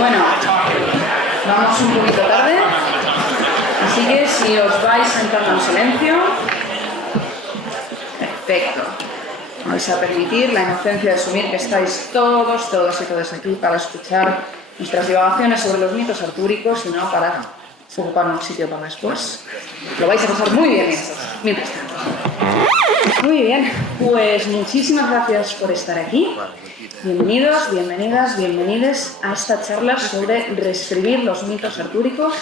Bueno, vamos un poquito tarde, así que si os vais sentando en silencio, perfecto. Me vais a permitir la inocencia de asumir que estáis todas y todas aquí para escuchar nuestras divagaciones sobre los mitos artúricos y no para ocupar un sitio para después. Lo vais a pasar muy bien mientras tanto. Muy bien, pues muchísimas gracias por estar aquí. Bienvenidos, bienvenidas, bienvenides a esta charla sobre reescribir los mitos artúricos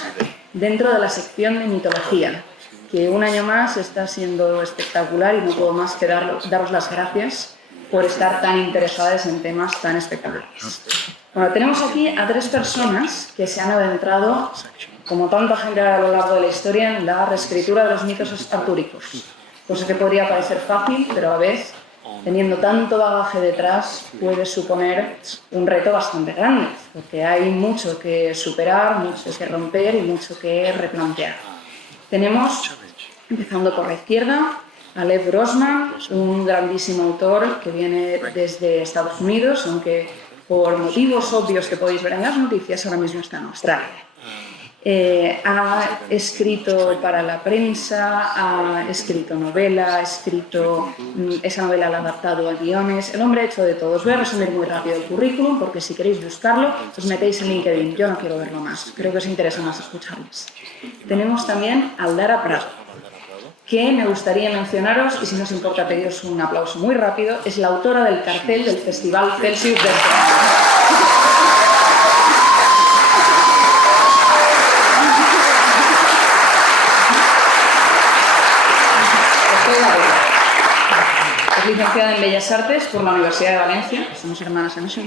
dentro de la sección de mitología, que un año más está siendo espectacular y no puedo más que daros las gracias por estar tan interesadas en temas tan espectaculares. Bueno, tenemos aquí a 3 personas que se han adentrado, como tanta gente a lo largo de la historia, en la reescritura de los mitos artúricos. Cosa que podría parecer fácil, pero a vez, teniendo tanto bagaje detrás, puede suponer un reto bastante grande, porque hay mucho que superar, mucho que romper y mucho que replantear. Tenemos, empezando por la izquierda, a Lev Grossman, un grandísimo autor que viene desde Estados Unidos, aunque por motivos obvios que podéis ver en las noticias, ahora mismo está en Australia. Ha escrito para la prensa, ha escrito novela, ha escrito esa novela la ha adaptado a guiones. El hombre ha hecho de todo. Os voy a resumir muy rápido el currículum, porque si queréis buscarlo, os metéis en LinkedIn. Yo no quiero verlo más, creo que os interesa más escucharles. Tenemos también a Aldara Prado, que me gustaría mencionaros, y si no os importa pediros un aplauso muy rápido, es la autora del cartel del Festival Celsius de licenciada en Bellas Artes por la Universidad de Valencia, somos hermanas en eso.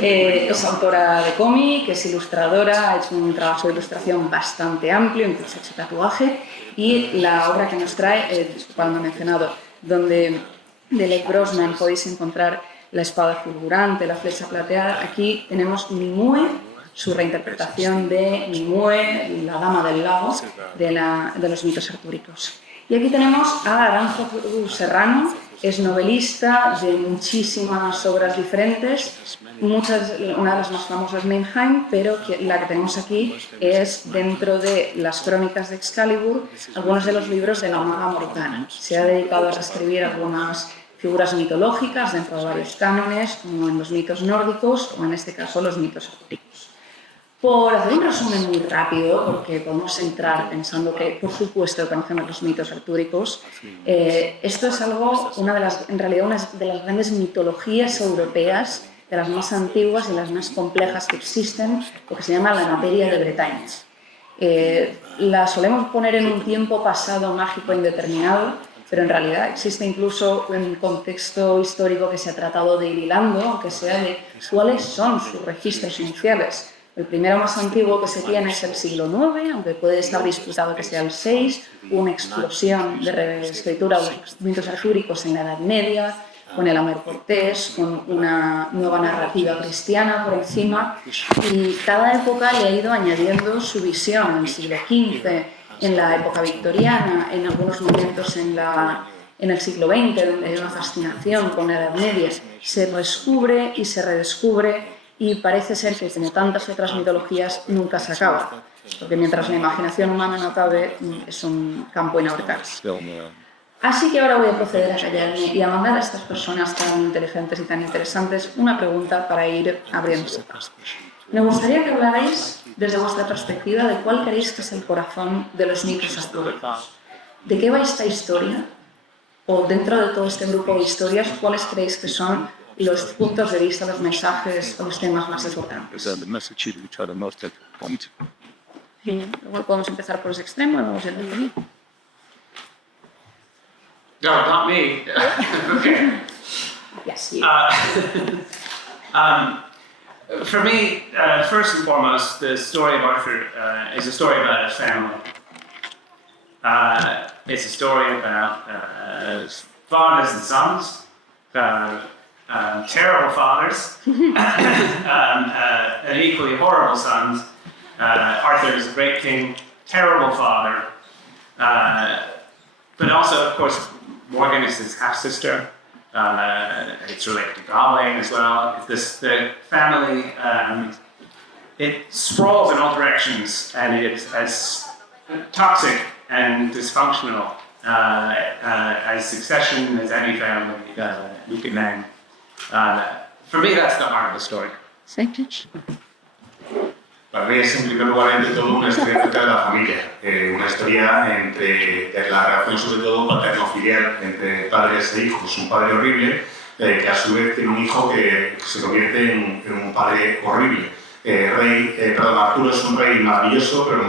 Es autora de cómic, es ilustradora, ha hecho un trabajo de ilustración bastante amplio, incluso ha hecho tatuaje, y la obra que nos trae, disculpad, no he mencionado, donde de Lev Grossman podéis encontrar la espada fulgurante, la flecha plateada. Aquí tenemos Nimue, su reinterpretación de Nimue, la dama del lago, de los mitos artúricos. Y aquí tenemos a Arantxa Serrano. Es novelista de muchísimas obras diferentes, una de las más famosas, Mannheim, pero la que tenemos aquí es dentro de las crónicas de Excalibur, algunos de los libros de la maga Morgana. Se ha dedicado a reescribir algunas figuras mitológicas dentro de varios cánones, como en los mitos nórdicos o en este caso los mitos artúricos. Por hacer un resumen muy rápido, porque podemos entrar pensando que, por supuesto, conocemos los mitos artúricos, esto es algo, en realidad, una de las grandes mitologías europeas, de las más antiguas y las más complejas que existen, lo que se llama la materia de Bretagne. La solemos poner en un tiempo pasado mágico indeterminado, pero en realidad existe incluso un contexto histórico que se ha tratado de ir hilando, aunque sea de cuáles son sus registros iniciales. El primero más antiguo que se tiene es el siglo IX, aunque puede estar disputado que sea el VI, una explosión de reescritura de los mitos artúricos en la Edad Media, con el amor cortés, con una nueva narrativa cristiana por encima, y cada época le ha ido añadiendo su visión. En el siglo XV, en la época victoriana, en algunos momentos en el siglo XX, donde hay una fascinación con la Edad Media, se descubre y se redescubre. Y parece ser que, como tantas otras mitologías, nunca se acaba, porque mientras la imaginación humana no acabe, es un campo inabarcable. Así que ahora voy a proceder a callarme y a mandar a estas personas tan inteligentes y tan interesantes una pregunta para ir abriéndose paso. Me gustaría que hablarais, desde vuestra perspectiva, de cuál creéis que es el corazón de los mitos artúricos. ¿De qué va esta historia? O dentro de todo este grupo de historias, ¿cuáles creéis que son los puntos de vista, los mensajes o los temas más importantes? Podemos empezar por ese extremo, vamos a ir. No, not me. Okay. Yes, you. For me, first and foremost, the story of Arthur is a story about a family. It's a story about fathers and sons, terrible fathers, and equally horrible sons. Arthur is a great king, terrible father, but also, of course, Morgan is his half-sister. It's related to Gawain as well. The family it sprawls in all directions and it's as toxic and dysfunctional as Succession, as any family we can name. For me, that's the heart of the story. Para mí es en primer lugar entre todo una historia acerca de la familia, una historia entre la relación sobre todo paterno-filial entre padres e hijos, un padre horrible que a su vez tiene un hijo que se convierte en un padre horrible. Arturo es un rey maravilloso, pero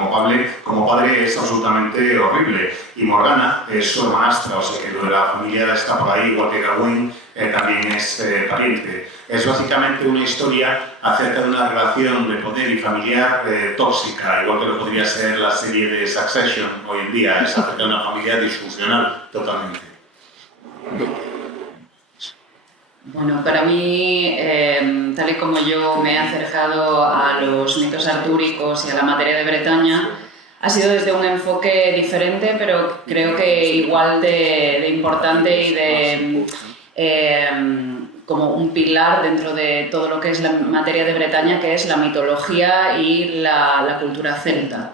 como padre es absolutamente horrible. Y Morgana es su hermanastra, o sea que lo de la familia está por ahí, igual que Gawain también es pariente. Es básicamente una historia acerca de una relación de poder y familiar tóxica, igual que lo podría ser la serie de Succession hoy en día, es acerca de una familia disfuncional totalmente. Bueno, para mí, tal y como yo me he acercado a los mitos artúricos y a la materia de Bretaña, ha sido desde un enfoque diferente, pero creo que igual de importante y de como un pilar dentro de todo lo que es la materia de Bretaña, que es la mitología y la cultura celta.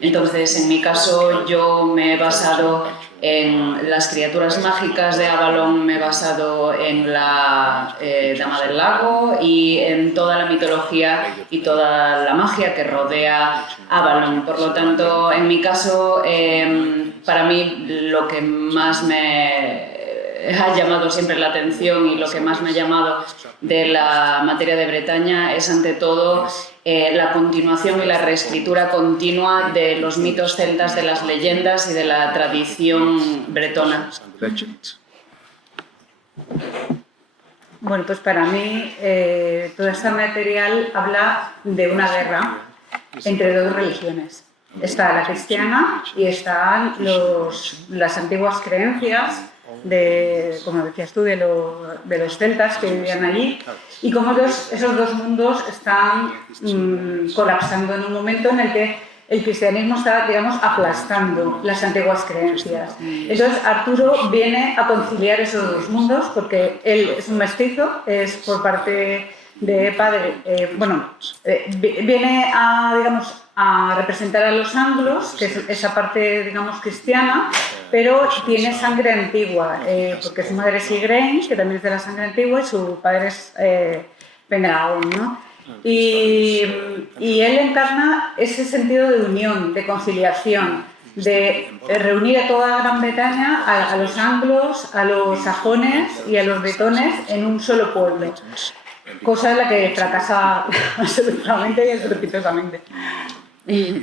Entonces, en mi caso, yo me he basado en las criaturas mágicas de Avalon, me he basado en la Dama del Lago y en toda la mitología y toda la magia que rodea Avalon. Por lo tanto, en mi caso, para mí lo que más me ha llamado siempre la atención y lo que más me ha llamado de la materia de Bretaña es ante todo la continuación y la reescritura continua de los mitos celtas, de las leyendas y de la tradición bretona. Bueno, pues para mí todo este material habla de una guerra entre dos religiones. Está la cristiana y están las antiguas creencias como decías tú, de los celtas que vivían allí, y cómo esos dos mundos están colapsando en un momento en el que el cristianismo está, digamos, aplastando las antiguas creencias. Entonces Arturo viene a conciliar esos dos mundos porque él es un mestizo, es por parte de padre, viene a, digamos, a representar a los anglos, que es esa parte, digamos, cristiana, pero tiene sangre antigua, porque su madre es Igraine, que también es de la sangre antigua, y su padre es Pendragon, ¿no? Y él encarna ese sentido de unión, de conciliación, de reunir a toda Gran Bretaña, a los anglos, a los sajones y a los bretones en un solo pueblo. Cosa en la que fracasa absolutamente y estrepitosamente. Y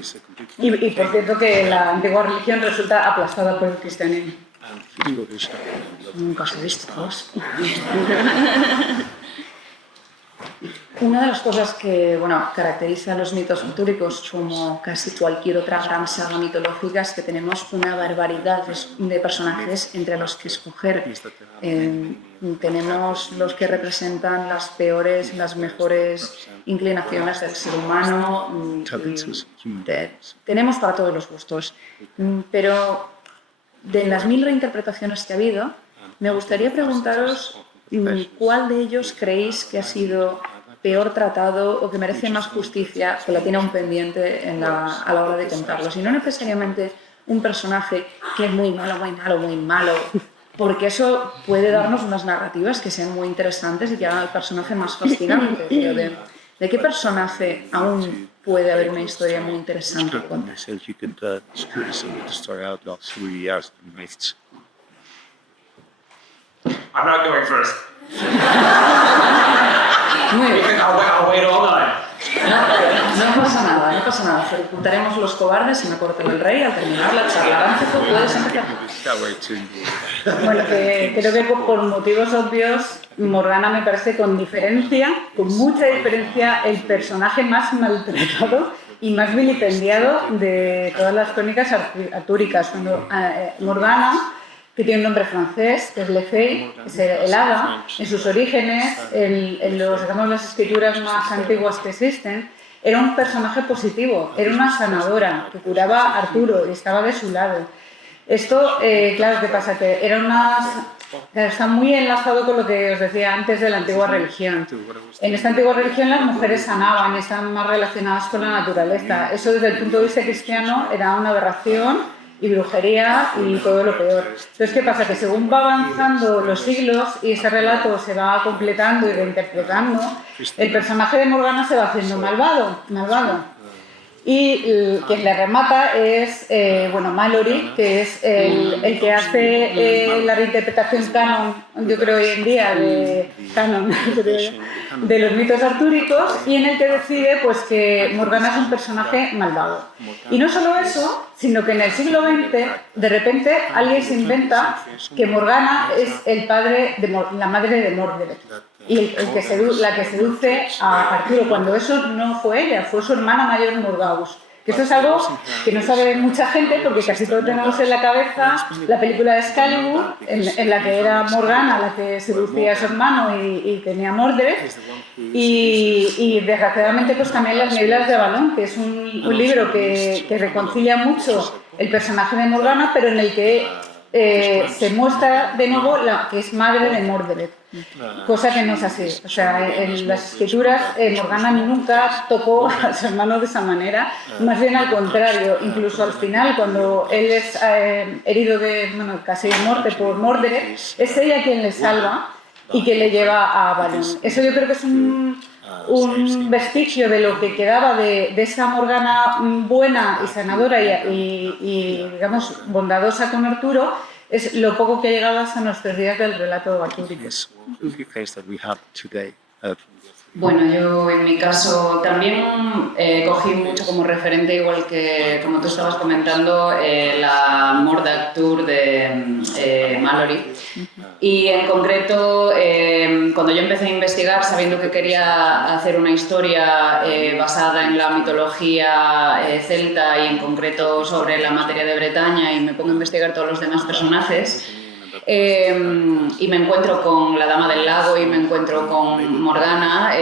por cierto que la antigua religión resulta aplastada por el cristianismo. Nunca os he visto todos. Una de las cosas que caracteriza a los mitos artúricos, como casi cualquier otra gran saga mitológica, es que tenemos una barbaridad de personajes entre los que escoger. Tenemos los que representan las peores, las mejores inclinaciones del ser humano. Tenemos para todos los gustos. Pero de las 1000 reinterpretaciones que ha habido, me gustaría preguntaros cuál de ellos creéis que ha sido peor tratado o que merece más justicia o la tiene aún pendiente a la hora de contarlos. Y no necesariamente un personaje que es muy malo, muy malo, muy malo, porque eso puede darnos unas narrativas que sean muy interesantes y que hagan al personaje más fascinante. Pero ¿de qué personaje aún puede haber una historia muy interesante? I'm not going first. Muy bien. I'll wait all night. No pasa nada. Ejecutaremos los cobardes y me corto el rey. Al terminar la charla, Arancejo, puedes empezar. Bueno, creo que por motivos obvios, Morgana me parece con mucha diferencia, el personaje más maltratado y más vilipendiado de todas las crónicas artúricas. Morgana, que tiene un nombre francés, que es Le Fay, es el hada, en sus orígenes, en las escrituras más antiguas que existen, era un personaje positivo, era una sanadora que curaba a Arturo y estaba de su lado. Esto, claro, ¿qué pasa? Que eran Está muy enlazado con lo que os decía antes de la antigua religión. En esta antigua religión las mujeres sanaban, estaban más relacionadas con la naturaleza. Eso desde el punto de vista cristiano era una aberración y brujería y todo lo peor. Entonces, ¿qué pasa? Que según va avanzando los siglos y ese relato se va completando y reinterpretando, el personaje de Morgana se va haciendo malvado. Y quien le remata es, Malory, que es el que hace la reinterpretación canon, yo creo hoy en día, de los mitos artúricos, y en el que decide pues, que Morgana es un personaje malvado. Y no solo eso, sino que en el siglo XX, de repente, alguien se inventa que Morgana es la madre de Mordred. Y la que seduce a Arturo, cuando eso no fue ella, fue su hermana mayor Morgause. Que esto es algo que no sabe mucha gente porque casi todos tenemos en la cabeza la película de Excalibur, en la que era Morgana la que seducía a su hermano y tenía Mordred. Y desgraciadamente pues también Las nieblas de Avalon, que es un libro que reconcilia mucho el personaje de Morgana, pero en el que se muestra de nuevo que es madre de Mordred. Cosa que no es así. O sea, en las escrituras Morgana nunca tocó a su hermano de esa manera, más bien al contrario. Incluso al final, cuando él es herido casi de muerte por Mordred, es ella quien le salva y que le lleva a Avalon. Eso yo creo que es un vestigio de lo que quedaba de esa Morgana buena y sanadora y digamos, bondadosa con Arturo. Es lo poco que ha llegado hasta nuestros días del relato artúrico. Bueno, yo en mi caso también cogí mucho como referente, igual que como tú estabas comentando, la Morte d'Arthur de Malory. Y en concreto, cuando yo empecé a investigar, sabiendo que quería hacer una historia basada en la mitología celta y en concreto sobre la materia de Bretaña, y me pongo a investigar todos los demás personajes, y me encuentro con la Dama del Lago y me encuentro con Morgana,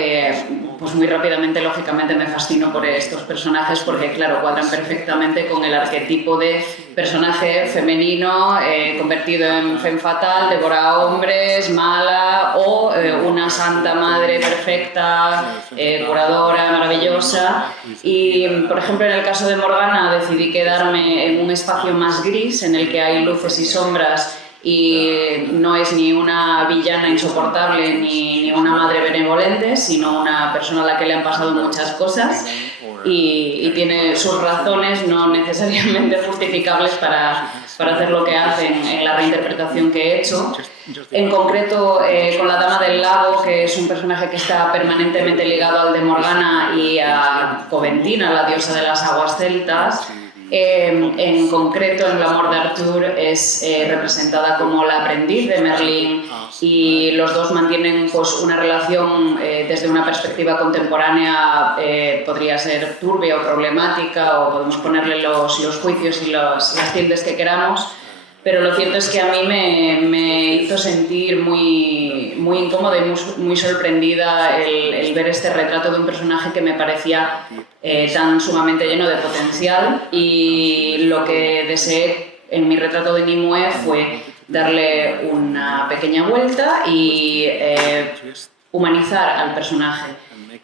pues muy rápidamente, lógicamente, me fascino por estos personajes porque, claro, cuadran perfectamente con el arquetipo de personaje femenino convertido en femme fatale, devora hombres, mala, o una santa madre perfecta, curadora, maravillosa. Y, por ejemplo, en el caso de Morgana decidí quedarme en un espacio más gris en el que hay luces y sombras, y no es ni una villana insoportable ni una madre benevolente, sino una persona a la que le han pasado muchas cosas y tiene sus razones no necesariamente justificables para hacer lo que hace en la reinterpretación que he hecho. En concreto, con la Dama del Lago, que es un personaje que está permanentemente ligado al de Morgana y a Coventina, la diosa de las aguas celtas. En concreto, en La Morte d'Arthur es representada como la aprendiz de Merlín, y los dos mantienen pues, una relación desde una perspectiva contemporánea, podría ser turbia o problemática, o podemos ponerle los juicios y las tildes que queramos. Pero lo cierto es que a mí me hizo sentir muy incómoda y muy sorprendida el ver este retrato de un personaje que me parecía tan sumamente lleno de potencial, y lo que deseé en mi retrato de Nimue fue darle una pequeña vuelta y humanizar al personaje.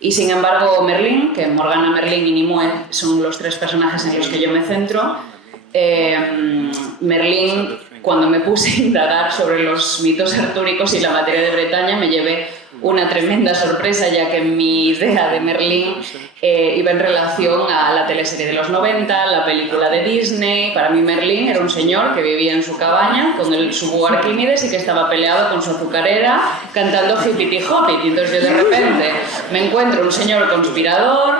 Y sin embargo Merlín, que Morgana, Merlín y Nimue son los tres personajes en los que yo me centro, Merlín, cuando me puse a indagar sobre los mitos artúricos y la materia de Bretaña, me llevé una tremenda sorpresa, ya que mi idea de Merlín iba en relación a la teleserie de los 90, la película de Disney. Para mí Merlín era un señor que vivía en su cabaña con su búho Arquímedes y que estaba peleado con su azucarera cantando hippity hoppity. Y entonces yo de repente me encuentro un señor conspirador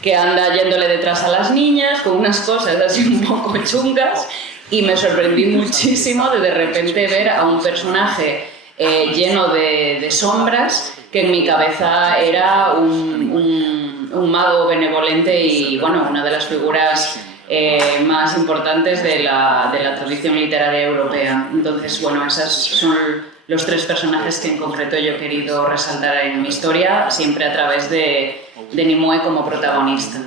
que anda yéndole detrás a las niñas con unas cosas así un poco chungas, y me sorprendí muchísimo de repente ver a un personaje lleno de sombras, que en mi cabeza era un mago benevolente y, bueno, una de las figuras más importantes de la tradición literaria europea. Entonces, bueno, esos son los tres personajes que en concreto yo he querido resaltar en mi historia, siempre a través de Nimue como protagonista.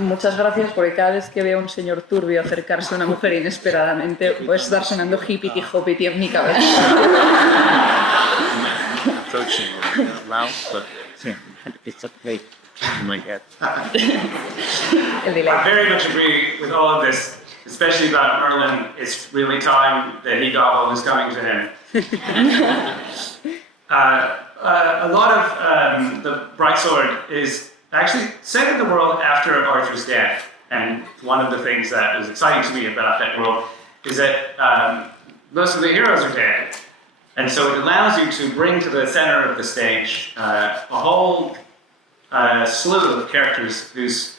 Muchas gracias, porque cada vez que veo a un señor turbio acercarse a una mujer inesperadamente, puede estar sonando hippity hoppity en mi cabeza. Approaching loud, but it's okay. Oh my God. El delay. I very much agree with all of this, especially about Merlin. It's really time that he got what was coming to him. A lot of the Bright Sword is actually set in the world after Arthur's death. And one of the things that was exciting to me about that world is that most of the heroes are dead. And so it allows you to bring to the center of the stage a whole slew of characters whose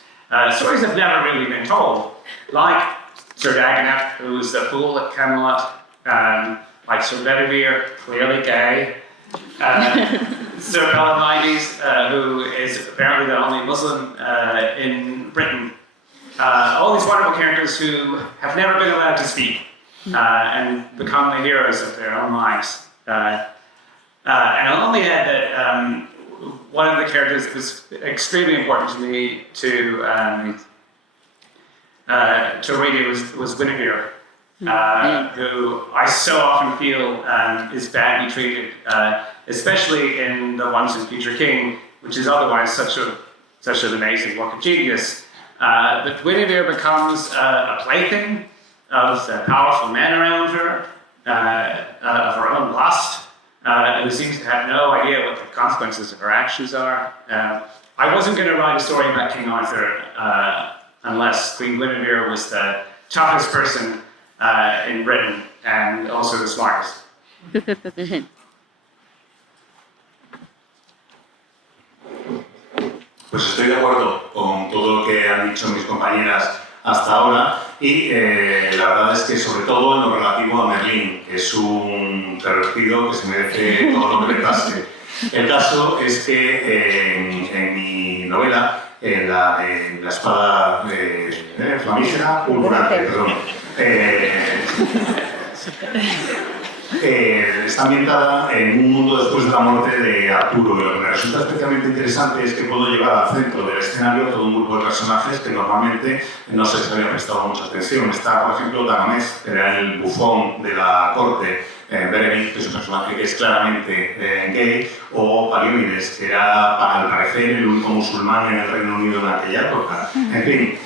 stories have never really been told, like Sir Dagonet, who was the fool at Camelot, like Sir Bedivere, clearly gay, Sir Palamedes, who is apparently the only Muslim in Britain. All these wonderful characters who have never been allowed to speak and become the heroes of their own lives. And I'll only add that one of the characters that was extremely important to me to read was Guinevere, who I so often feel is badly treated, especially in The Once and Future King, which is otherwise such an amazing work of genius. But Guinevere becomes a plaything of the powerful men around her, of her own lust, who seems to have no idea what the consequences of her actions are. I wasn't going to write a story about King Arthur unless Queen Guinevere was the toughest person in Britain and also the smartest. Pues estoy de acuerdo con todo lo que han dicho mis compañeras hasta ahora y la verdad es que sobre todo en lo relativo a Merlín, que es un pervertido que se merece todo lo que le pase. El caso es que en mi novela, en la espada flamígera, fulgurante, perdón, está ambientada en un mundo después de la muerte de Arturo, y lo que me resulta especialmente interesante es que puedo llevar al centro del escenario todo un grupo de personajes que normalmente no se les había prestado mucha atención. Está, por ejemplo, Dagamés, que era el bufón de la corte, Berenik, que es un personaje que es claramente gay, o Palíonides, que era, al parecer, el único musulmán en el Reino Unido en aquella época. En fin,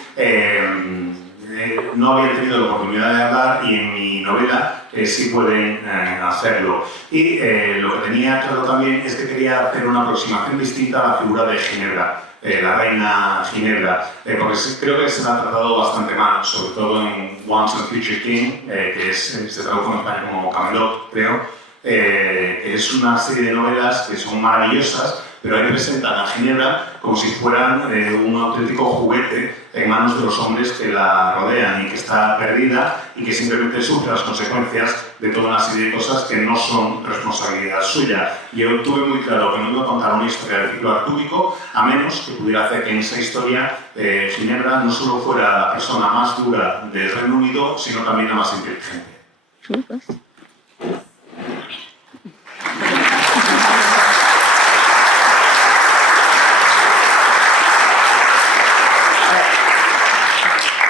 no había tenido la oportunidad de hablar y en mi novela sí pueden hacerlo. Y lo que tenía claro también es que quería hacer una aproximación distinta a la figura de Ginebra, la reina Ginebra, porque creo que se la ha tratado bastante mal, sobre todo en Once and Future King, que se tradujo en España como Camelot, creo, que es una serie de novelas que son maravillosas, pero ahí presentan a Ginebra como si fueran un auténtico juguete en manos de los hombres que la rodean y que está perdida y que simplemente sufre las consecuencias de toda una serie de cosas que no son responsabilidad suya. Y yo tuve muy claro que no iba a contar una historia del ciclo artúrico, a menos que pudiera hacer que en esa historia Ginebra no solo fuera la persona más dura del Reino Unido, sino también la más inteligente.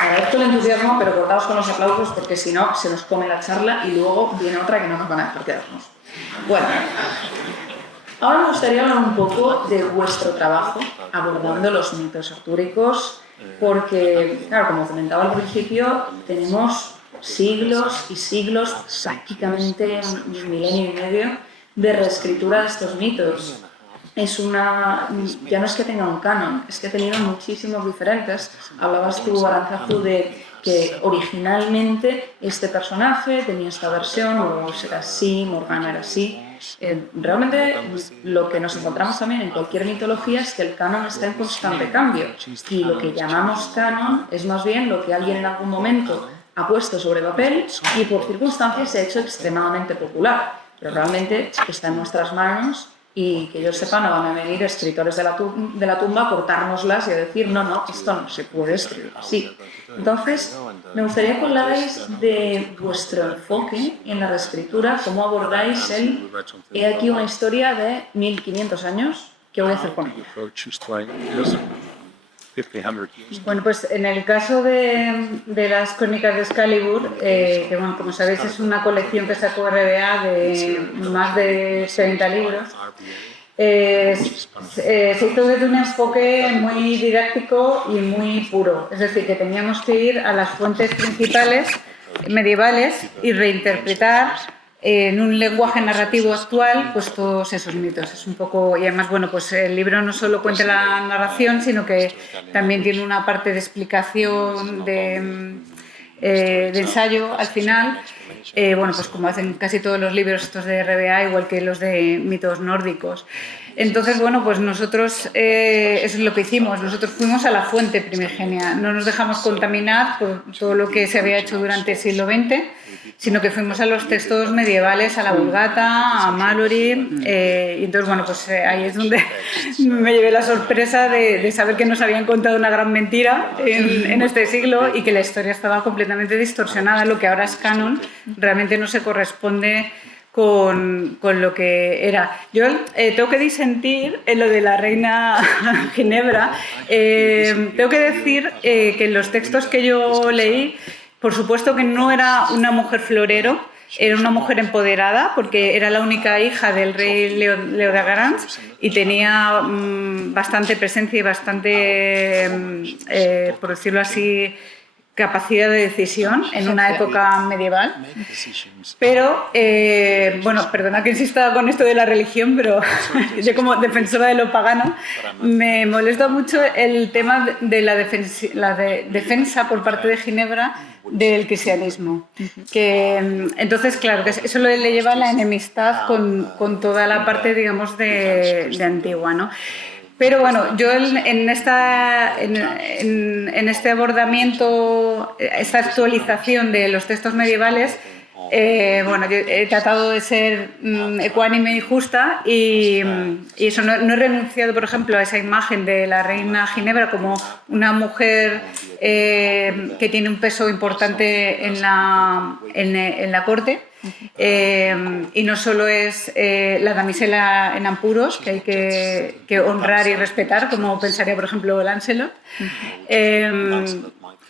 Agradezco el entusiasmo, pero cortaos con los aplausos porque si no se nos come la charla y luego viene otra que no nos van a dejar quedarnos. Bueno, ahora me gustaría hablar un poco de vuestro trabajo abordando los mitos artúricos porque, claro, como comentaba al principio, tenemos siglos y siglos, prácticamente un milenio y medio, de reescritura de estos mitos. Ya no es que tenga un canon, es que ha tenido muchísimos diferentes. Hablabas tú, Arantzazu, de que originalmente este personaje tenía esta versión, Urgos era así, Morgana era así. Realmente lo que nos encontramos también en cualquier mitología es que el canon está en constante cambio y lo que llamamos canon es más bien lo que alguien en algún momento ha puesto sobre papel y por circunstancias se ha hecho extremadamente popular, pero realmente está en nuestras manos. Y que yo sepa, no van a venir escritores de la tumba a cortárnoslas y a decir, no, esto no se puede escribir así. Entonces, me gustaría que hablarais de vuestro enfoque en la reescritura, cómo abordáis he aquí una historia de 1500 años, ¿qué voy a hacer con ella? 100. Bueno, pues en el caso de las crónicas de Excalibur, que bueno, como sabéis es una colección que sacó RBA de más de 70 libros, se hizo desde un enfoque muy didáctico y muy puro. Es decir, que teníamos que ir a las fuentes principales medievales y reinterpretar en un lenguaje narrativo actual pues todos esos mitos. Es un poco, y además bueno, pues el libro no solo cuenta la narración, sino que también tiene una parte de explicación de ensayo al final. Bueno, pues como hacen casi todos los libros estos de RBA, igual que los de mitos nórdicos. Entonces, bueno, pues nosotros, eso es lo que hicimos, nosotros fuimos a la fuente primigenia, no nos dejamos contaminar por todo lo que se había hecho durante el siglo XX, sino que fuimos a los textos medievales, a la Vulgata, a Malory, y entonces, bueno, pues ahí es donde me llevé la sorpresa de saber que nos habían contado una gran mentira en este siglo y que la historia estaba completamente distorsionada. Lo que ahora es canon realmente no se corresponde con lo que era. Yo tengo que disentir en lo de la reina Ginebra. Tengo que decir que en los textos que yo leí, por supuesto que no era una mujer florero, era una mujer empoderada porque era la única hija del rey Leo de Garance y tenía bastante presencia y bastante, por decirlo así, capacidad de decisión en una época medieval. Pero, bueno, perdona que insista con esto de la religión, pero yo como defensora de lo pagano me molesta mucho el tema de la defensa por parte de Ginebra del cristianismo. Que, entonces, claro, que eso le lleva a la enemistad con toda la parte, digamos, de Antigua, ¿no? Pero bueno, yo en este abordamiento, esta actualización de los textos medievales, bueno, yo he tratado de ser ecuánime y justa y eso, no he renunciado, por ejemplo, a esa imagen de la reina Ginebra como una mujer que tiene un peso importante en la corte. Y no solo es la damisela en apuros, que hay que honrar y respetar, como pensaría, por ejemplo, Lancelot.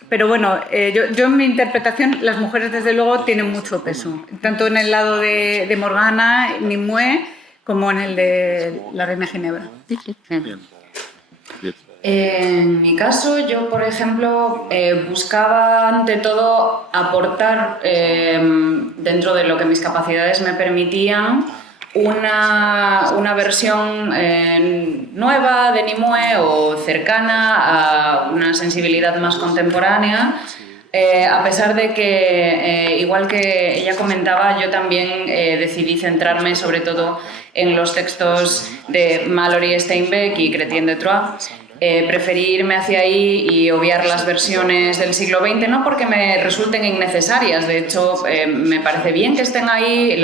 Pero bueno, yo en mi interpretación, las mujeres desde luego tienen mucho peso, tanto en el lado de Morgana, Nimue, como en el de la reina Ginebra. En mi caso, yo, por ejemplo, buscaba ante todo aportar, dentro de lo que mis capacidades me permitían, una versión nueva de Nimue o cercana a una sensibilidad más contemporánea, a pesar de que, igual que ella comentaba, yo también decidí centrarme sobre todo en los textos de Malory Steinbeck y Chrétien de Troyes. Preferí irme hacia ahí y obviar las versiones del siglo XX, no porque me resulten innecesarias, de hecho me parece bien que estén ahí.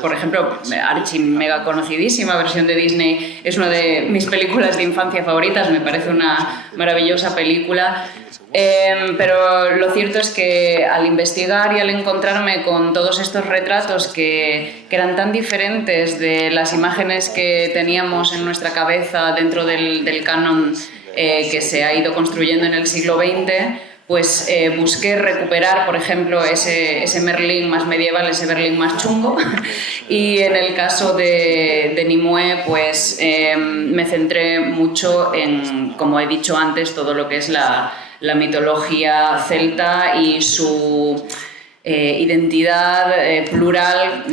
Por ejemplo, archi mega conocidísima versión de Disney es una de mis películas de infancia favoritas, me parece una maravillosa película. Pero lo cierto es que al investigar y al encontrarme con todos estos retratos que eran tan diferentes de las imágenes que teníamos en nuestra cabeza dentro del canon que se ha ido construyendo en el siglo XX, pues busqué recuperar, por ejemplo, ese Merlín más medieval, ese Merlín más chungo, y en el caso de Nimue, pues me centré mucho en, como he dicho antes, todo lo que es la mitología celta y su identidad plural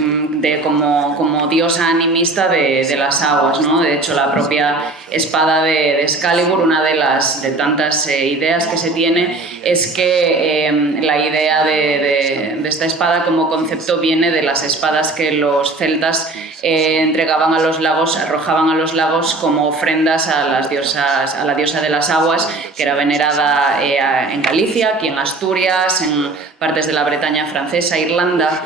como diosa animista de las aguas, ¿no? De hecho, la propia espada de Excalibur, una de tantas ideas que se tiene, es que la idea de esta espada como concepto viene de las espadas que los celtas entregaban a los lagos, arrojaban a los lagos como ofrendas a la diosa de las aguas, que era venerada en Galicia, aquí en Asturias, en partes de la Bretaña francesa, Irlanda.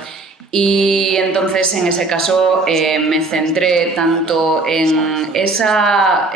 Y entonces en ese caso me centré tanto en esa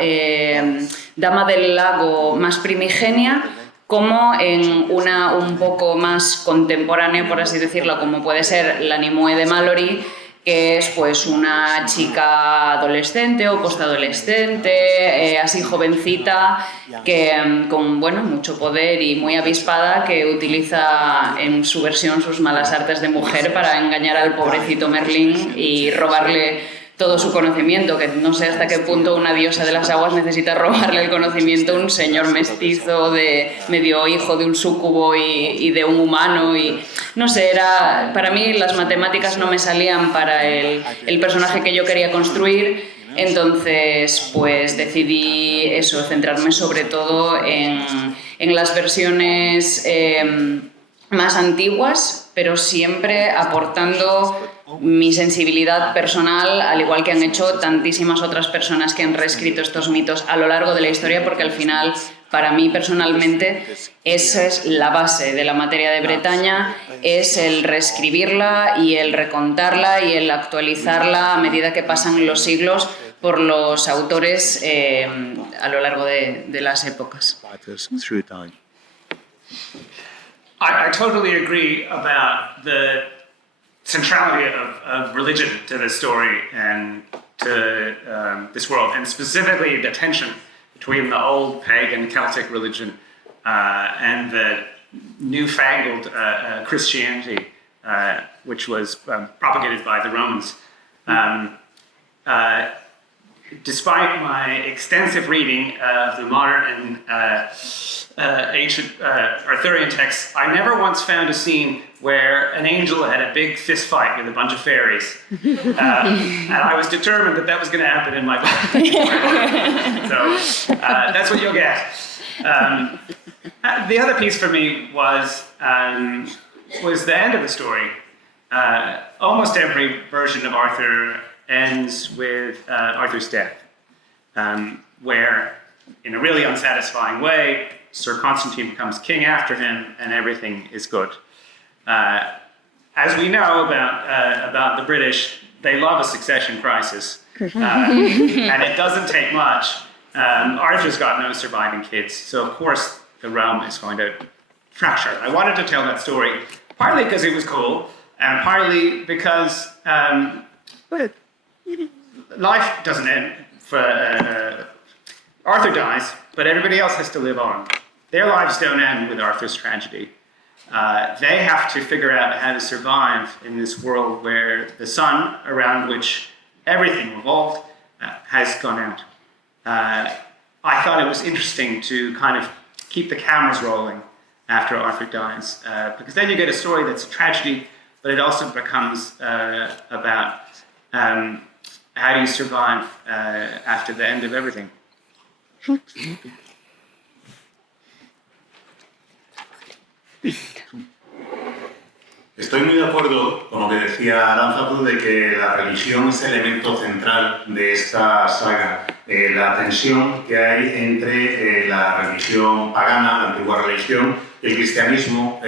dama del lago más primigenia como en una un poco más contemporánea, por así decirlo, como puede ser la Nimue de Malory, que es pues una chica adolescente o postadolescente, así jovencita, que con bueno, mucho poder y muy avispada, que utiliza en su versión sus malas artes de mujer para engañar al pobrecito Merlín y robarle todo su conocimiento, que no sé hasta qué punto una diosa de las aguas necesita robarle el conocimiento a un señor mestizo de medio hijo de un súcubo y de un humano, y no sé, para mí las matemáticas no me salían para el personaje que yo quería construir. Entonces pues decidí eso, centrarme sobre todo en las versiones más antiguas, pero siempre aportando mi sensibilidad personal, al igual que han hecho tantísimas otras personas que han reescrito estos mitos a lo largo de la historia, porque al final, para mí personalmente, esa es la base de la materia de Bretaña, es el reescribirla y el recontarla y el actualizarla a medida que pasan los siglos por los autores a lo largo de las épocas. I totally agree about the centrality of religion to this story and to this world, and specifically the tension between the old pagan Celtic religion and the newfangled Christianity, which was propagated by the Romans. Despite my extensive reading of the modern and ancient Arthurian texts, I never once found a scene where an angel had a big fist fight with a bunch of fairies. And I was determined that was going to happen in my book. So that's what you'll get. The other piece for me was the end of the story. Almost every version of Arthur ends with Arthur's death, where, in a really unsatisfying way, Sir Constantine becomes king after him, and everything is good. As we know about the British, they love a succession crisis, and it doesn't take much. Arthur's got no surviving kids, so of course the realm is going to fracture. I wanted to tell that story partly because it was cool, and partly because life doesn't end. Arthur dies, but everybody else has to live on. Their lives don't end with Arthur's tragedy. They have to figure out how to survive in this world where the sun around which everything revolved has gone out. I thought it was interesting to kind of keep the cameras rolling after Arthur dies, because then you get a story that's a tragedy, but it also becomes about how do you survive after the end of everything. Estoy muy de acuerdo con lo que decía Aranzazu de que la religión es el elemento central de esta saga. La tensión que hay entre la religión pagana, la antigua religión, y el cristianismo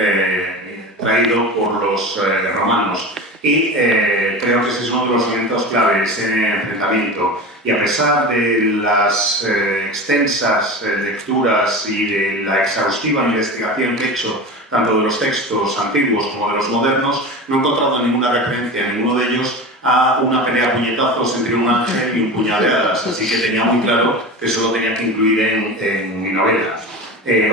traído por los romanos. Y creo que ese es uno de los elementos claves en el enfrentamiento. Y a pesar de las extensas lecturas y de la exhaustiva investigación que he hecho, tanto de los textos antiguos como de los modernos, no he encontrado ninguna referencia en ninguno de ellos a una pelea a puñetazos entre un ángel y un puñal de hadas, así que tenía muy claro que eso lo tenía que incluir en mi novela.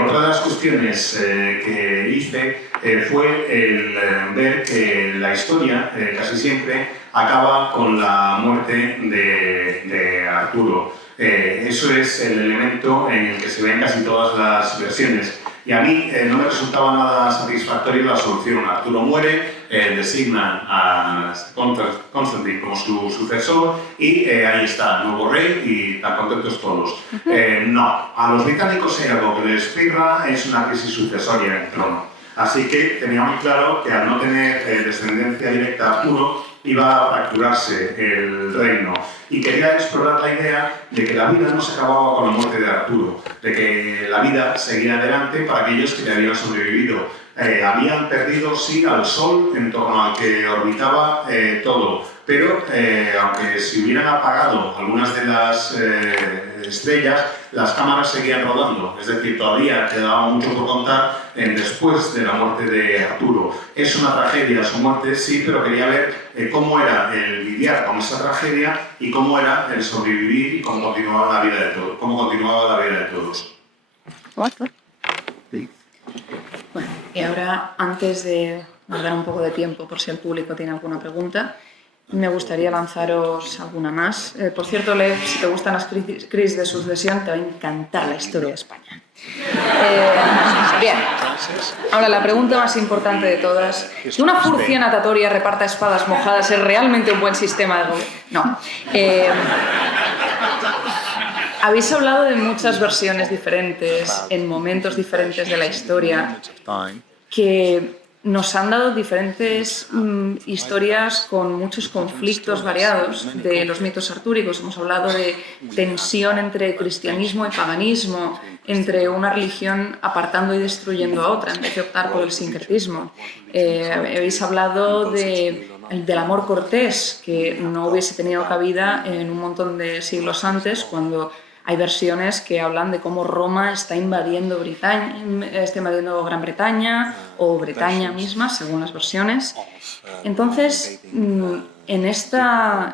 Otra de las cuestiones que hice fue el ver que la historia casi siempre acaba con la muerte de Arturo. Eso es el elemento en el que se ven casi todas las versiones. Y a mí no me resultaba nada satisfactoria la solución. Arturo muere, designan a Constantine como su sucesor y ahí está, el nuevo rey y tan contentos todos. No, a los británicos hay algo que les pirra, es una crisis sucesoria en el trono. Así que tenía muy claro que al no tener descendencia directa a Arturo, iba a fracturarse el reino. Y quería explorar la idea de que la vida no se acababa con la muerte de Arturo, de que la vida seguía adelante para aquellos que le habían sobrevivido. Habían perdido, sí, al Sol, en torno al que orbitaba todo, pero aunque se hubieran apagado algunas de las estrellas, las cámaras seguían rodando, es decir, todavía quedaba mucho por contar después de la muerte de Arturo. Es una tragedia su muerte, sí, pero quería ver cómo era el lidiar con esa tragedia y cómo era el sobrevivir y cómo continuaba la vida de todos. Bueno, y ahora, antes de guardar un poco de tiempo por si el público tiene alguna pregunta, me gustaría lanzaros alguna más. Por cierto, Lev, si te gustan las crisis de sucesión, te va a encantar la historia de España. Bien, ahora la pregunta más importante de todas. ¿Que una furcia natatoria reparta espadas mojadas es realmente un buen sistema de gobierno? No. Habéis hablado de muchas versiones diferentes, en momentos diferentes de la historia, que nos han dado diferentes historias con muchos conflictos variados de los mitos artúricos. Hemos hablado de tensión entre cristianismo y paganismo, entre una religión apartando y destruyendo a otra, en vez de optar por el sincretismo. Habéis hablado del amor cortés, que no hubiese tenido cabida en un montón de siglos antes, cuando hay versiones que hablan de cómo Roma está invadiendo Gran Bretaña o Bretaña misma, según las versiones. Entonces, en esta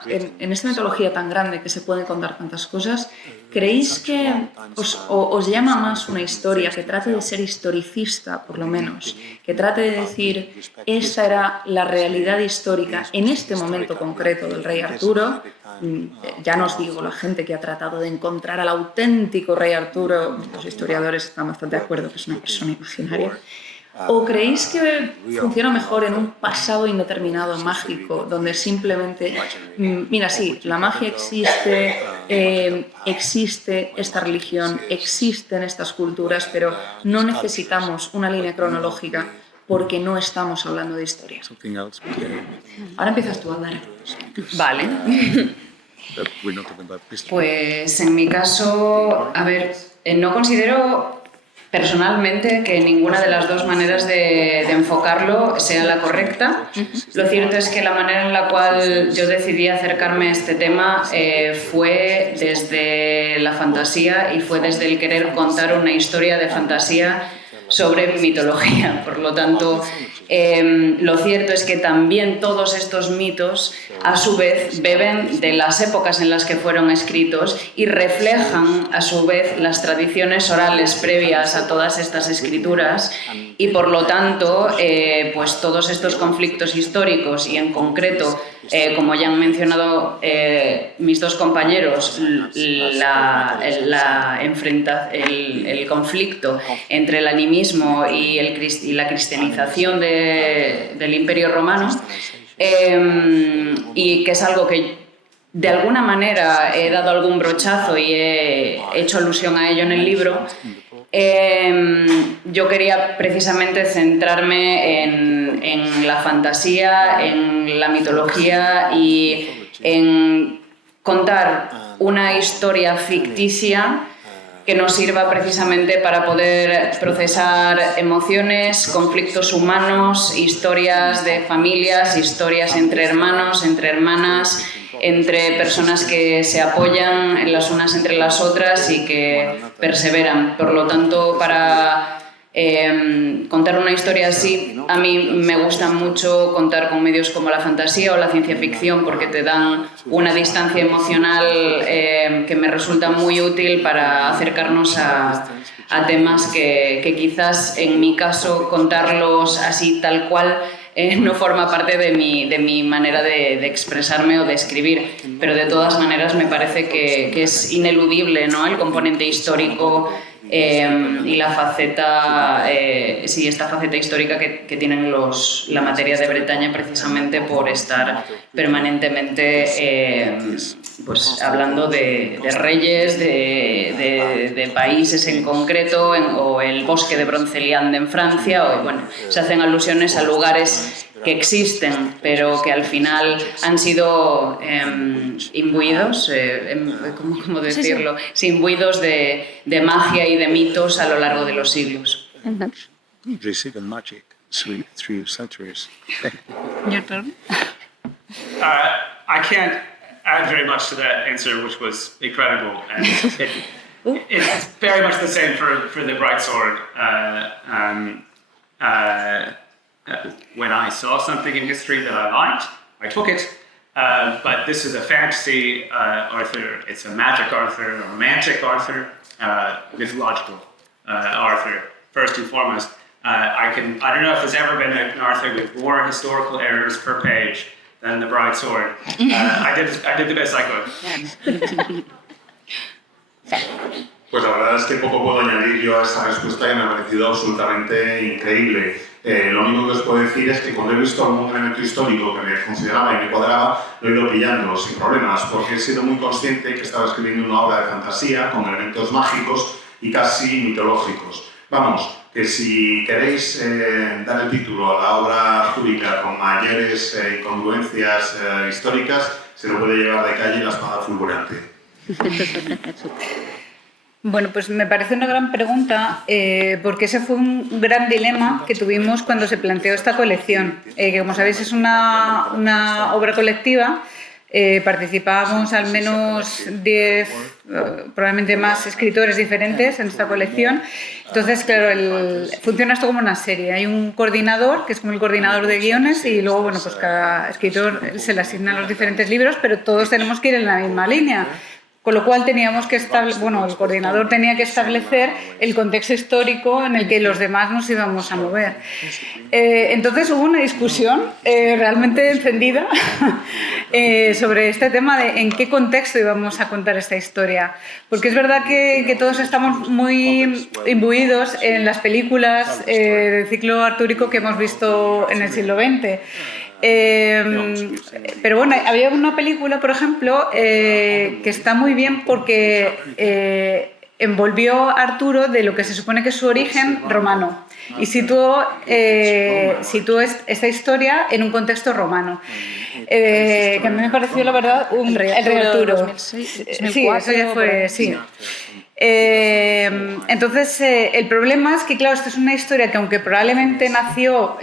mitología tan grande que se pueden contar tantas cosas, ¿creéis que os llama más una historia que trate de ser historicista, por lo menos, que trate de decir esta era la realidad histórica en este momento concreto del rey Arturo? Ya no os digo la gente que ha tratado de encontrar al auténtico rey Arturo, los historiadores están bastante de acuerdo que es una persona imaginaria. ¿O creéis que funciona mejor en un pasado indeterminado mágico, donde simplemente, mira, sí, la magia existe, existe esta religión, existen estas culturas, pero no necesitamos una línea cronológica porque no estamos hablando de historia? Ahora empiezas tú a hablar. Vale. Pues en mi caso, a ver, no considero personalmente que ninguna de las dos maneras de enfocarlo sea la correcta. Lo cierto es que la manera en la cual yo decidí acercarme a este tema fue desde la fantasía y fue desde el querer contar una historia de fantasía sobre mitología. Por lo tanto, lo cierto es que también todos estos mitos a su vez beben de las épocas en las que fueron escritos y reflejan a su vez las tradiciones orales previas a todas estas escrituras, y por lo tanto pues todos estos conflictos históricos y en concreto, como ya han mencionado mis dos compañeros, el conflicto entre el animismo y la cristianización del Imperio Romano, y que es algo que de alguna manera he dado algún brochazo y he hecho alusión a ello en el libro. Yo quería precisamente centrarme en la fantasía, en la mitología y en contar una historia ficticia que nos sirva precisamente para poder procesar emociones, conflictos humanos, historias de familias, historias entre hermanos, entre hermanas, entre personas que se apoyan las unas entre las otras y que perseveran. Por lo tanto, para contar una historia así, a mí me gusta mucho contar con medios como la fantasía o la ciencia ficción, porque te dan una distancia emocional que me resulta muy útil para acercarnos a temas que quizás en mi caso contarlos así tal cual no forma parte de mi manera de expresarme o de escribir, pero de todas maneras me parece que es ineludible, ¿no?, el componente histórico y la faceta, esta faceta histórica que tienen la materia de Bretaña, precisamente por estar permanentemente pues hablando de reyes, de países en concreto, o el bosque de Bronceliande en Francia, o bueno, se hacen alusiones a lugares que existen, pero que al final han sido imbuidos, ¿cómo decirlo? Sí, imbuidos de magia y de mitos a lo largo de los siglos. Receiving magic through centuries. Your turn. I can't add very much to that answer, which was incredible. And It's very much the same for the Bright Sword. When I saw something in history that I liked, I took it. But this is a fantasy Arthur. It's a magic Arthur, a romantic Arthur, mythological Arthur. First and foremost, I don't know if there's ever been an Arthur with more historical errors per page than the Bright Sword. I did the best I could. Pues la verdad es que poco puedo añadir yo a esa respuesta que me ha parecido absolutamente increíble. Lo único que os puedo decir es que cuando he visto algún elemento histórico que me funcionaba y me cuadraba, lo he ido pillando sin problemas, porque he sido muy consciente que estaba escribiendo una obra de fantasía con elementos mágicos y casi mitológicos. Vamos, que si queréis dar el título a la obra júrica con mayores incongruencias históricas, se lo puede llevar de calle la espada fulgurante. Bueno, pues me parece una gran pregunta porque ese fue un gran dilema que tuvimos cuando se planteó esta colección, que como sabéis es una obra colectiva. Participábamos al menos 10, probablemente más escritores diferentes en esta colección. Entonces, claro, funciona esto como una serie. Hay un coordinador, que es como el coordinador de guiones, y luego, bueno, pues cada escritor se le asignan los diferentes libros, pero todos tenemos que ir en la misma línea. Con lo cual teníamos que el coordinador tenía que establecer el contexto histórico en el que los demás nos íbamos a mover. Entonces hubo una discusión realmente encendida sobre este tema de en qué contexto íbamos a contar esta historia. Porque es verdad que todos estamos muy imbuidos en las películas del ciclo artúrico que hemos visto en el siglo XX. Pero bueno, había una película, por ejemplo, que está muy bien porque envolvió a Arturo de lo que se supone que es su origen romano y situó esta historia en un contexto romano. Que a mí me pareció, la verdad, el Rey Arturo. 2006, Sí, eso ya fue, sí. Entonces, el problema es que, claro, esta es una historia que, aunque probablemente nació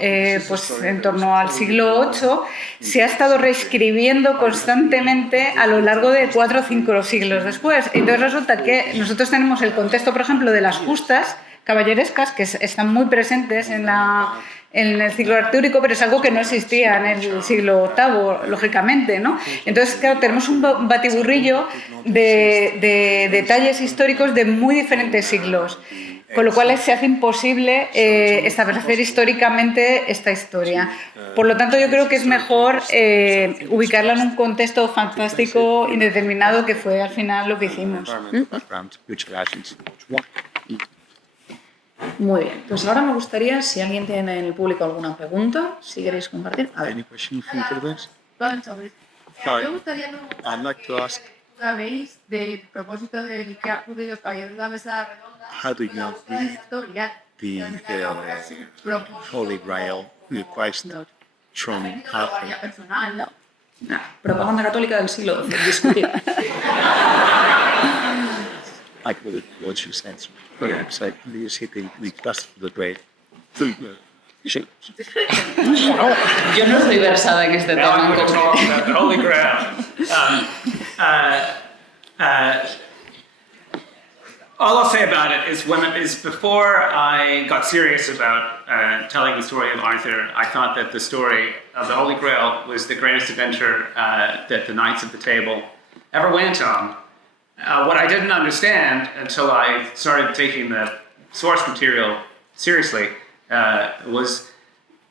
pues, en torno al siglo VIII, se ha estado reescribiendo constantemente a lo largo de 4 o 5 siglos después. Entonces, resulta que nosotros tenemos el contexto, por ejemplo, de las justas caballerescas, que están muy presentes en el ciclo artúrico, pero es algo que no existía en el siglo VIII, lógicamente, ¿no? Entonces, claro, tenemos un batiburrillo de detalles históricos de muy diferentes siglos, con lo cual se hace imposible establecer históricamente esta historia. Por lo tanto, yo creo que es mejor ubicarla en un contexto fantástico indeterminado, que fue al final lo que hicimos. Muy bien, pues ahora me gustaría, si alguien tiene en el público alguna pregunta, si queréis compartir. A ver. Any question from the Me gustaría I'd like to ask, sabéis del propósito de que ha ocurrido en la mesa redonda. how do you read Historia. the Holy Grail request from Arthur? Personal, ¿no? Nah, propaganda católica del siglo XII, discutir. Like what you said, perhaps like you see the quest of the great. Yo no estoy versada en este Now tema. I'm going to talk about the Holy Grail. All I'll say about it is before I got serious about telling the story of Arthur, I thought that the story of the Holy Grail was the greatest adventure that the Knights of the Table ever went on. What I didn't understand until I started taking the source material seriously was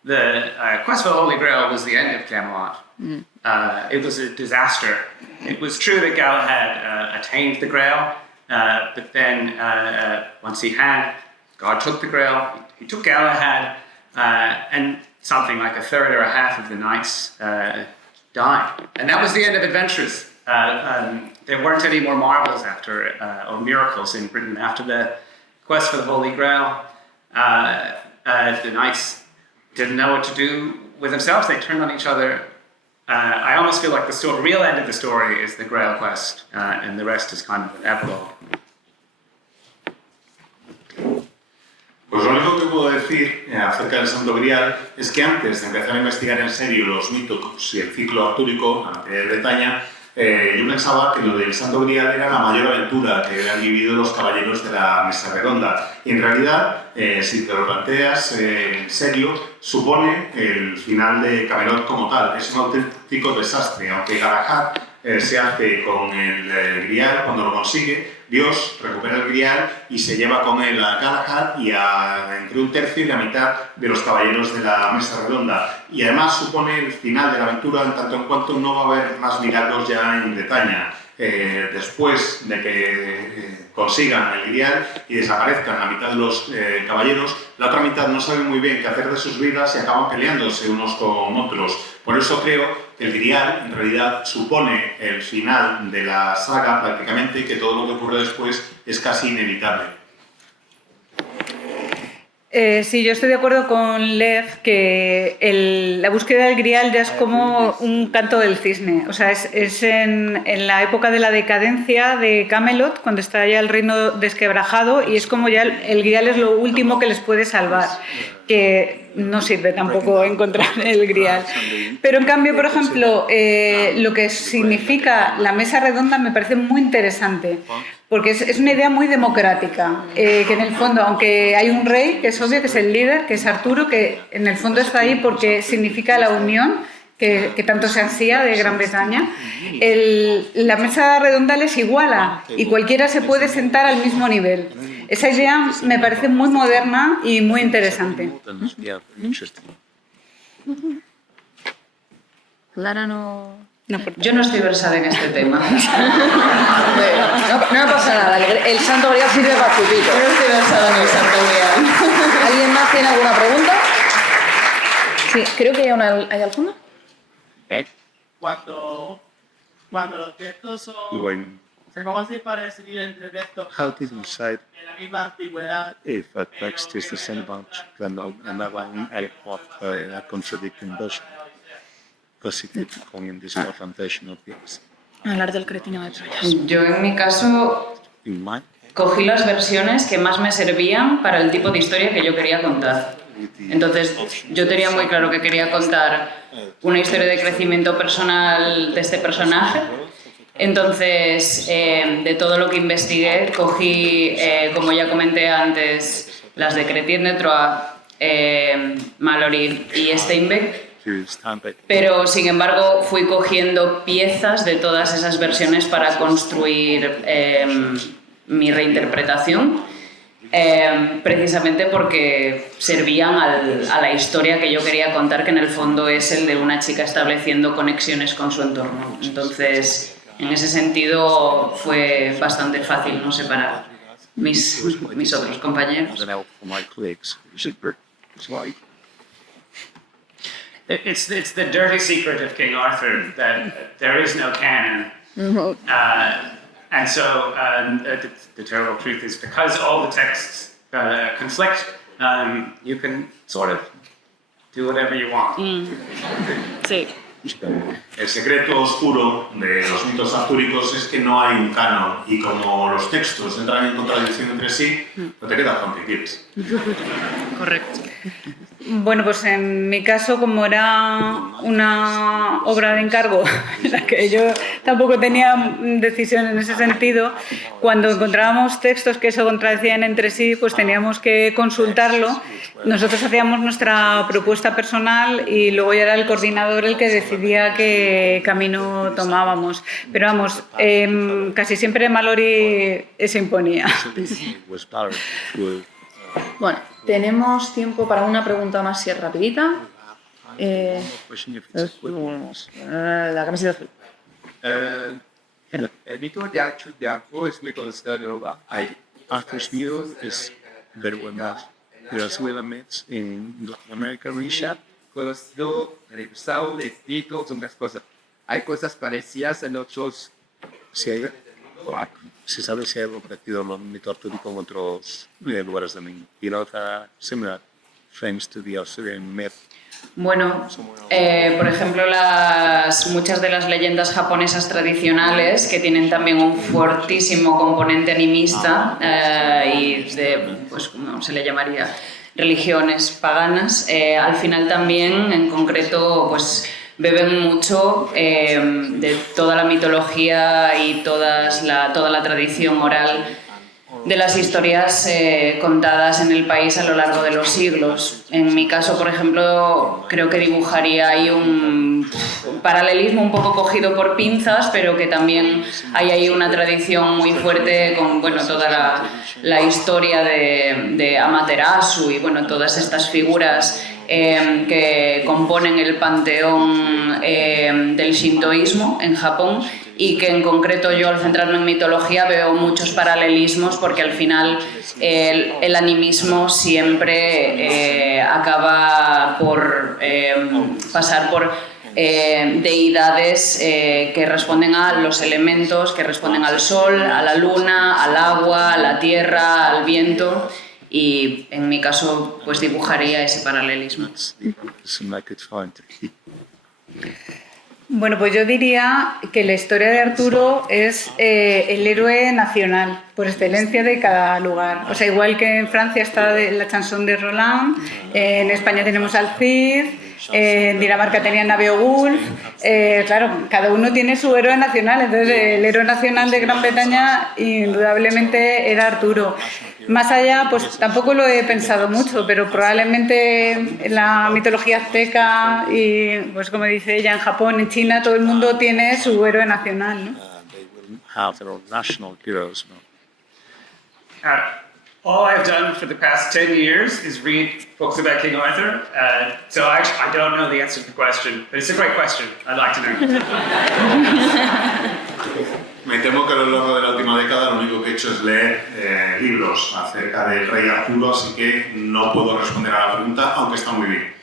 the quest for the Holy Grail was the end of Camelot. It was a disaster. It was true that Galahad attained the Grail, but then once he had, God took the Grail, he took Galahad, and something like a third or a half of the knights died. And that was the end of adventures. There weren't any more marvels after, or miracles in Britain after the quest for the Holy Grail. The knights didn't know what to do with themselves. They turned on each other. I almost feel like the real end of the story is the Grail quest, and the rest is kind of an epilogue. Pues lo único que puedo decir acerca del Santo Grial es que antes de empezar a investigar en serio los mitos y el ciclo artúrico de Bretaña, Yo pensaba que lo del Santo Grial era la mayor aventura que habían vivido los caballeros de la Mesa Redonda. Y en realidad, si te lo planteas en serio, supone el final de Camelot como tal. Es un auténtico desastre. Aunque Galahad se hace con el Grial, cuando lo consigue, Dios recupera el Grial y se lleva con él a Galahad y entre un tercio y la mitad de los caballeros de la Mesa Redonda. Y además supone el final de la aventura en tanto en cuanto no va a haber más milagros ya en Bretaña. Después de que consigan el Grial y desaparezcan la mitad de los caballeros, la otra mitad no sabe muy bien qué hacer de sus vidas y acaban peleándose unos con otros. Por eso creo que el Grial en realidad supone el final de la saga prácticamente y que todo lo que ocurre después es casi inevitable. Sí, yo estoy de acuerdo con Lev que la búsqueda del Grial ya es como un canto del cisne. O sea, es en la época de la decadencia de Camelot, cuando está ya el reino desquebrajado, y es como ya el Grial es lo último que les puede salvar. Que no sirve tampoco encontrar el Grial. Pero en cambio, por ejemplo, lo que significa la Mesa Redonda me parece muy interesante. Porque es una idea muy democrática, que en el fondo, aunque hay un rey, que es obvio que es el líder, que es Arturo, que en el fondo está ahí porque significa la unión que tanto se ansía de Gran Bretaña, la Mesa Redonda les iguala y cualquiera se puede sentar al mismo nivel. Esa idea me parece muy moderna y muy interesante. Clara no... Yo no estoy versada en este tema. No pasa nada, el Santo Grial sirve para chupito. Yo no estoy versada en el Santo Grial. ¿Alguien más tiene alguna pregunta? Sí, creo que hay alguna. Cuando los textos son... When, ¿Cómo se puede decidir entre textos how did you decide de la misma antigüedad? if a text is the same bunch than another one of a contradicting version? Specifically in this confrontation of things. Hablar del cretino de Troyas. Yo en mi caso In my cogí las versiones que más me servían para el tipo de historia que yo quería contar. Entonces, yo tenía muy claro que quería contar una historia de crecimiento personal de este personaje. Entonces, de todo lo que investigué, cogí, como ya comenté antes, las de Chrétien de Troyes, Malory y Steinbeck. Pero, sin embargo, fui cogiendo piezas de todas esas versiones para construir mi reinterpretación, precisamente porque servían a la historia que yo quería contar, que en el fondo es el de una chica estableciendo conexiones con su entorno. Entonces, en ese sentido, fue bastante fácil no separar mis otros compañeros. It's the dirty secret of King Arthur that there is no canon. And so the terrible truth is, because all the texts conflict, you can sort of do whatever you want. Sí. El secreto oscuro de los mitos artúricos es que no hay un canon y como los textos entran en contradicción entre sí, no te quedas con que quieres. Correcto. Bueno, pues en mi caso, como era una obra de encargo, en la que yo tampoco tenía decisión en ese sentido, cuando encontrábamos textos que se contradecían entre sí, pues teníamos que consultarlo. Nosotros hacíamos nuestra propuesta personal y luego ya era el coordinador el que decidía qué camino tomábamos. Pero vamos, casi siempre Malory se imponía. Bueno, tenemos tiempo para una pregunta más, si es rapidita. La camiseta azul. El mito de Arthur es muy conocido. Arthur's myth is very well known. There are several myths in Latin America region. Conocido, revisado, escrito, son las cosas. Hay cosas parecidas en otros. Se sabe si hay algo parecido en el mito artúrico en otros lugares del mundo. You know, similar things to the Arthurian myth. Bueno, por ejemplo, muchas de las leyendas japonesas tradicionales, que tienen también un fuertísimo componente animista y de, pues, ¿cómo se le llamaría? Religiones paganas, al final también, en concreto, pues beben mucho de toda la mitología y toda la tradición oral de las historias contadas en el país a lo largo de los siglos. En mi caso, por ejemplo, creo que dibujaría ahí un paralelismo un poco cogido por pinzas, pero que también hay ahí una tradición muy fuerte con toda la historia de Amaterasu y todas estas figuras que componen el panteón del shintoísmo en Japón, y que en concreto yo, al centrarme en mitología, veo muchos paralelismos, porque al final el animismo siempre acaba por pasar por deidades que responden a los elementos, que responden al sol, a la luna, al agua, a la tierra, al viento, y en mi caso pues dibujaría ese paralelismo. Bueno, pues yo diría que la historia de Arturo es el héroe nacional por excelencia de cada lugar. O sea, igual que en Francia está la chanson de Roland, en España tenemos al Cid, en Dinamarca tenían a Beowulf. Claro, cada uno tiene su héroe nacional. Entonces, el héroe nacional de Gran Bretaña indudablemente era Arturo. Más allá, pues tampoco lo he pensado mucho, pero probablemente en la mitología azteca y, pues como dice ella, en Japón, en China, todo el mundo tiene su héroe nacional, ¿no? All I've done for the past 10 years is read books about King Arthur, so actually I don't know the answer to the question, but it's a great question. I'd like to know. Me temo que a lo largo de la última década lo único que he hecho es leer libros acerca del rey Arturo, así que no puedo responder a la pregunta, aunque está muy bien.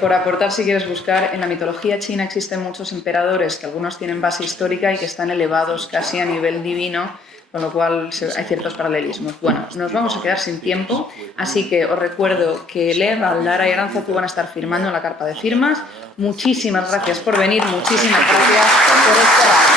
Por aportar, si quieres buscar, en la mitología china existen muchos emperadores que algunos tienen base histórica y que están elevados casi a nivel divino, con lo cual hay ciertos paralelismos. Bueno, nos vamos a quedar sin tiempo, así que os recuerdo que Lev, Aldara y Arantzazu van a estar firmando en la carpa de firmas. Muchísimas gracias por venir, muchísimas gracias por estar aquí.